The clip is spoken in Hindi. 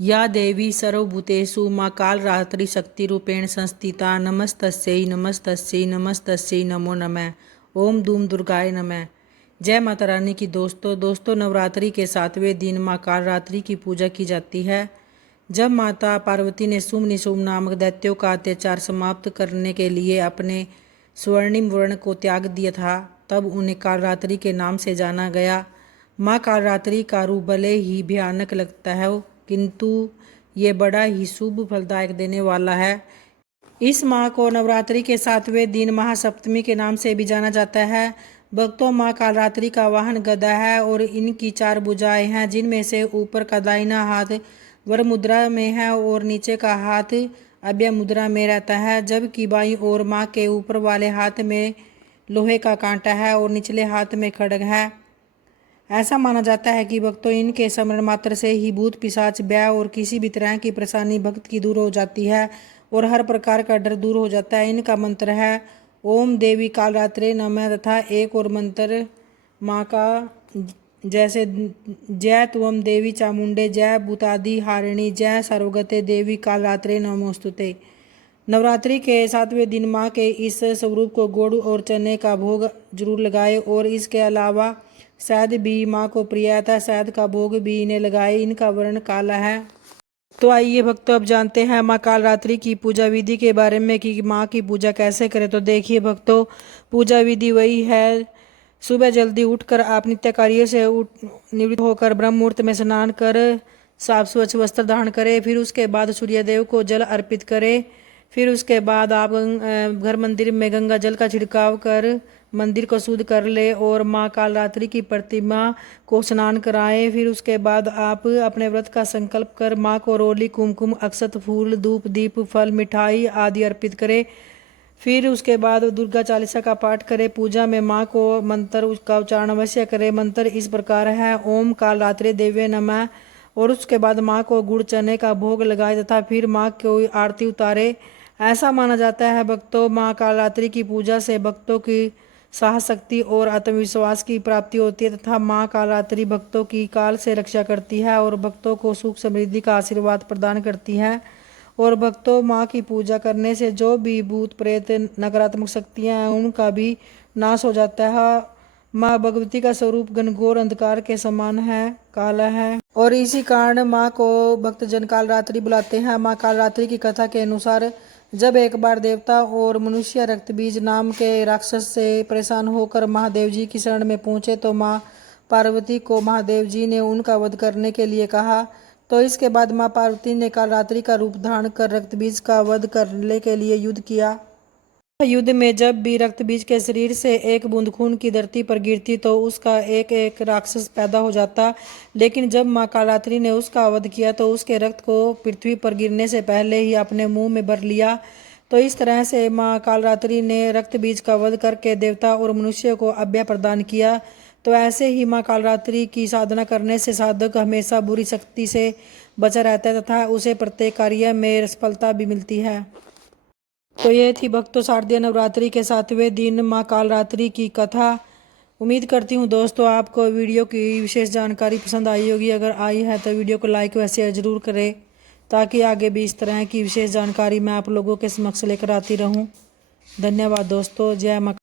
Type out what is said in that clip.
या देवी सर्वभूतेषु मां कालरात्रि शक्तिरूपेण संस्थिता नमस्तस्यै नमस्तस्यै नमस्तस्यै नमो नमः। ओम धूम दुर्गाय नमः। जय माता रानी की दोस्तों नवरात्रि के 7वें दिन मां कालरात्रि की पूजा की जाती है। जब माता पार्वती ने शुंभ निशुंभ नामक दैत्यों का अत्याचार समाप्त करने के लिए अपने स्वर्णिम वर्ण को त्याग दिया था, तब उन्हें कालरात्रि के नाम से जाना गया। माँ कालरात्रि का रूप भले ही भयानक लगता है, किंतु ये बड़ा ही शुभ फलदायक देने वाला है। इस माह को नवरात्रि के 7वें दिन महासप्तमी के नाम से भी जाना जाता है। भक्तों, माँ कालरात्रि का वाहन गदा है और इनकी 4 भुजाएं हैं, जिनमें से ऊपर का दाहिना हाथ वर मुद्रा में है और नीचे का हाथ अभय मुद्रा में रहता है, जबकि बाईं ओर माँ के ऊपर वाले हाथ में लोहे का कांटा है और निचले हाथ में खड्ग है। ऐसा माना जाता है कि भक्तों, इनके स्मरण मात्र से ही भूत पिशाच भय और किसी भी तरह की परेशानी भक्त की दूर हो जाती है और हर प्रकार का डर दूर हो जाता है। इनका मंत्र है ओम देवी कालरात्रे नमः तथा एक और मंत्र माँ का, जैसे जय त्वम देवी चामुंडे, जय भूतादि हारिणी, जय सर्वगते देवी कालरात्रे नमोस्तुते। नवरात्रि के 7वें दिन माँ के इस स्वरूप को गुड़ और चने का भोग जरूर लगाए और इसके अलावा शहद भी माँ को प्रिय है, शहद का भोग भी इन्हें लगाए। इनका वर्ण काला है। तो आइए भक्तों, अब जानते हैं माँ कालरात्रि की पूजा विधि के बारे में कि माँ की पूजा कैसे करें। तो देखिए भक्तों, पूजा विधि वही है, सुबह जल्दी उठकर आप नित्य कार्य से निवृत्त होकर ब्रह्म मुहूर्त में स्नान कर साफ स्वच्छ वस्त्र धारण करें। फिर उसके बाद सूर्यदेव को जल अर्पित करें। फिर उसके बाद आप घर मंदिर में गंगा जल का छिड़काव कर मंदिर को शुद्ध कर ले और माँ कालरात्रि की प्रतिमा को स्नान कराएं। फिर उसके बाद आप अपने व्रत का संकल्प कर माँ को रोली, कुमकुम, अक्षत, फूल, धूप, दीप, फल, मिठाई आदि अर्पित करें। फिर उसके बाद दुर्गा चालीसा का पाठ करें। पूजा में माँ को मंत्र का उच्चारण अवश्य करें। मंत्र इस प्रकार है, ओम कालरात्रे देवे नमः। और उसके बाद माँ को गुड़ चने का भोग लगाए तथा फिर माँ को आरती उतारे। ऐसा माना जाता है भक्तों, माँ कालरात्रि की पूजा से भक्तों की साहस, शक्ति और आत्मविश्वास की प्राप्ति होती है तथा माँ कालरात्रि भक्तों की काल से रक्षा करती है और भक्तों को सुख समृद्धि का आशीर्वाद प्रदान करती है। और भक्तों, माँ की पूजा करने से जो भी भूत प्रेत नकारात्मक शक्तियाँ हैं उनका भी नाश हो जाता है। माँ भगवती का स्वरूप घनघोर अंधकार के समान है, काला है, और इसी कारण माँ को भक्तजन कालरात्रि बुलाते हैं। माँ कालरात्रि की कथा के अनुसार जब एक बार देवता और मनुष्य रक्तबीज नाम के राक्षस से परेशान होकर महादेव जी की शरण में पहुंचे तो माँ पार्वती को महादेव जी ने उनका वध करने के लिए कहा। तो इसके बाद माँ पार्वती ने कालरात्रि का रूप धारण कर रक्तबीज का वध करने के लिए युद्ध किया। युद्ध में जब भी रक्तबीज के शरीर से एक बूंद खून की धरती पर गिरती तो उसका एक एक राक्षस पैदा हो जाता, लेकिन जब माँ कालरात्रि ने उसका वध किया तो उसके रक्त को पृथ्वी पर गिरने से पहले ही अपने मुंह में भर लिया। तो इस तरह से माँ कालरात्रि ने रक्तबीज का वध करके देवता और मनुष्य को अभय प्रदान किया। तो ऐसे ही माँ कालरात्रि की साधना करने से साधक हमेशा बुरी शक्ति से बचा रहता है तथा उसे प्रत्येक कार्य में सफलता भी मिलती है। तो ये थी भक्तों शारदीय नवरात्रि के 7वें दिन माँ कालरात्रि की कथा। उम्मीद करती हूँ दोस्तों आपको वीडियो की विशेष जानकारी पसंद आई होगी। अगर आई है तो वीडियो को लाइक व शेयर जरूर करें ताकि आगे भी इस तरह की विशेष जानकारी मैं आप लोगों के समक्ष लेकर आती रहूँ। धन्यवाद दोस्तों। जय माँ।